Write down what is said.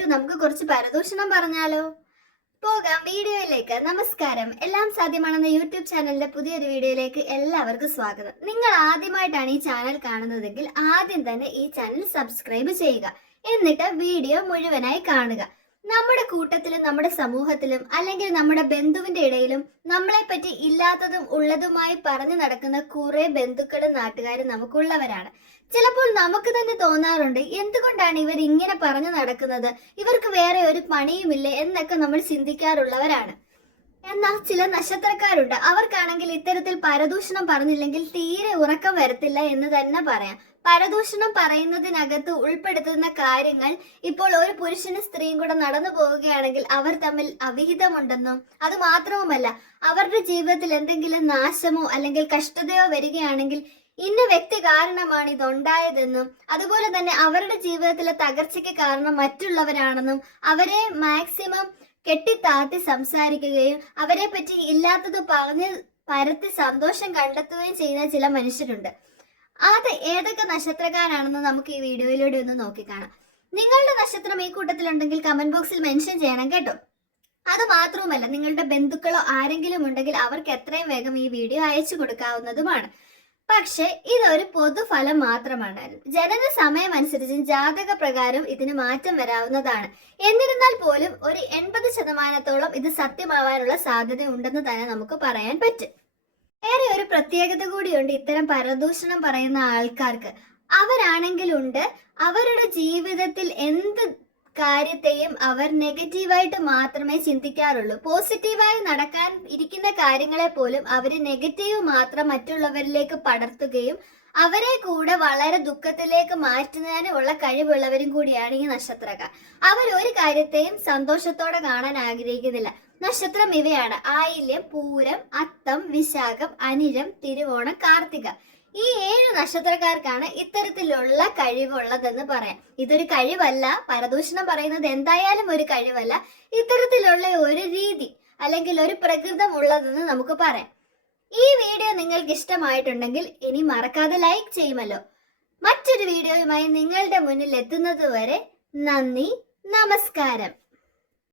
വരൂ നമുക്ക് കുറച്ച് പരദൂഷണം പറഞ്ഞാലോ. പോകാം വീഡിയോയിലേക്ക്. നമസ്കാരം. എല്ലാം സാധ്യമാണെന്ന യൂട്യൂബ് ചാനലിന്റെ പുതിയൊരു വീഡിയോയിലേക്ക് എല്ലാവർക്കും സ്വാഗതം. നിങ്ങൾ ആദ്യമായിട്ടാണ് ഈ ചാനൽ കാണുന്നതെങ്കിൽ ആദ്യം തന്നെ ഈ ചാനൽ സബ്സ്ക്രൈബ് ചെയ്യുക. എന്നിട്ട് വീഡിയോ മുഴുവനായി കാണുക. നമ്മുടെ കൂട്ടത്തിലും നമ്മുടെ സമൂഹത്തിലും അല്ലെങ്കിൽ നമ്മുടെ ബന്ധുവിന്റെ ഇടയിലും നമ്മളെ പറ്റി ഇല്ലാത്തതും ഉള്ളതുമായി പറഞ്ഞു നടക്കുന്ന കുറെ ബന്ധുക്കളും നാട്ടുകാരും നമുക്കുള്ളവരാണ്. ചിലപ്പോൾ നമുക്ക് തന്നെ തോന്നാറുണ്ട്, എന്തുകൊണ്ടാണ് ഇവർ ഇങ്ങനെ പറഞ്ഞു നടക്കുന്നത്, ഇവർക്ക് വേറെ ഒരു പണിയുമില്ലേ എന്നൊക്കെ നമ്മൾ ചിന്തിക്കാറുള്ളവരാണ്. എന്നാൽ ചില നക്ഷത്രക്കാരുണ്ട്, അവർക്കാണെങ്കിൽ ഇത്തരത്തിൽ പരദൂഷണം പറഞ്ഞില്ലെങ്കിൽ തീരെ ഉറക്കം വരത്തില്ല എന്ന് തന്നെ പറയാം. പരദൂഷണം പറയുന്നതിനകത്ത് ഉൾപ്പെടുത്തുന്ന കാര്യങ്ങൾ, ഇപ്പോൾ ഒരു പുരുഷനും സ്ത്രീയും കൂടെ നടന്നു പോവുകയാണെങ്കിൽ അവർ തമ്മിൽ അവിഹിതമുണ്ടെന്നും, അത് മാത്രവുമല്ല അവരുടെ ജീവിതത്തിൽ എന്തെങ്കിലും നാശമോ അല്ലെങ്കിൽ കഷ്ടതയോ വരികയാണെങ്കിൽ ഇന്ന വ്യക്തി കാരണമാണ് ഇതുണ്ടായതെന്നും, അതുപോലെ തന്നെ അവരുടെ ജീവിതത്തിലെ തകർച്ചയ്ക്ക് കാരണം മറ്റുള്ളവരാണെന്നും അവരെ മാക്സിമം കെട്ടിത്താത്തി സംസാരിക്കുകയും അവരെ പറ്റി ഇല്ലാത്തത് പറഞ്ഞ് പരത്തി സന്തോഷം കണ്ടെത്തുകയും ചെയ്യുന്ന ചില മനുഷ്യരുണ്ട്. അത് ഏതൊക്കെ നക്ഷത്രക്കാരാണെന്ന് നമുക്ക് ഈ വീഡിയോയിലൂടെ ഒന്ന് നോക്കിക്കാണാം. നിങ്ങളുടെ നക്ഷത്രം ഈ കൂട്ടത്തിലുണ്ടെങ്കിൽ കമന്റ് ബോക്സിൽ മെൻഷൻ ചെയ്യണം കേട്ടോ. അത് മാത്രവുമല്ല, നിങ്ങളുടെ ബന്ധുക്കളോ ആരെങ്കിലും ഉണ്ടെങ്കിൽ അവർക്ക് എത്രയും വേഗം ഈ വീഡിയോ അയച്ചു കൊടുക്കാവുന്നതുമാണ്. പക്ഷെ ഇതൊരു പൊതുഫലം മാത്രമാണ്. ജനന സമയം അനുസരിച്ചും ജാതക പ്രകാരം ഇതിന് മാറ്റം വരാവുന്നതാണ്. എന്നിരുന്നാൽ പോലും ഒരു 80% ഇത് സത്യമാവാനുള്ള സാധ്യത ഉണ്ടെന്ന് തന്നെ നമുക്ക് പറയാൻ പറ്റും. വേറെ ഒരു പ്രത്യേകത കൂടിയുണ്ട് ഇത്തരം പരദൂഷണം പറയുന്ന ആൾക്കാർക്ക്. അവരാണെങ്കിലുണ്ട്, അവരുടെ ജീവിതത്തിൽ എന്ത് കാര്യത്തെയും അവർ നെഗറ്റീവായിട്ട് മാത്രമേ ചിന്തിക്കാറുള്ളൂ. പോസിറ്റീവായി നടക്കാൻ ഇരിക്കുന്ന കാര്യങ്ങളെ പോലും അവർ നെഗറ്റീവ് മാത്രം മറ്റുള്ളവരിലേക്ക് പടർത്തുകയും അവരെ കൂടെ വളരെ ദുഃഖത്തിലേക്ക് മാറ്റുന്നതിനുള്ള കഴിവുള്ളവരും കൂടിയാണ് ഈ നക്ഷത്രക്കാർ. അവർ ഒരു കാര്യത്തെയും സന്തോഷത്തോടെ കാണാൻ ആഗ്രഹിക്കുന്നില്ല. നക്ഷത്രം ഇവയാണ്: ആയില്യം, പൂരം, അത്തം, വിശാഖം, അനിഴം, തിരുവോണം, കാർത്തിക. ഈ 7 നക്ഷത്രക്കാർക്കാണ് ഇത്തരത്തിലുള്ള കഴിവുള്ളതെന്ന് പറയാം. ഇതൊരു കഴിവല്ല, പരദൂഷണം പറയുന്നത് എന്തായാലും ഒരു കഴിവല്ല. ഇത്തരത്തിലുള്ള ഒരു രീതി അല്ലെങ്കിൽ ഒരു പ്രകൃതം ഉള്ളതെന്ന് നമുക്ക് പറയാം. ഈ വീഡിയോ നിങ്ങൾക്ക് ഇഷ്ടമായിട്ടുണ്ടെങ്കിൽ ഇനി മറക്കാതെ ലൈക്ക് ചെയ്യുമല്ലോ. മറ്റൊരു വീഡിയോയുമായി നിങ്ങളുടെ മുന്നിൽ എത്തുന്നത് വരെ നന്ദി, നമസ്കാരം.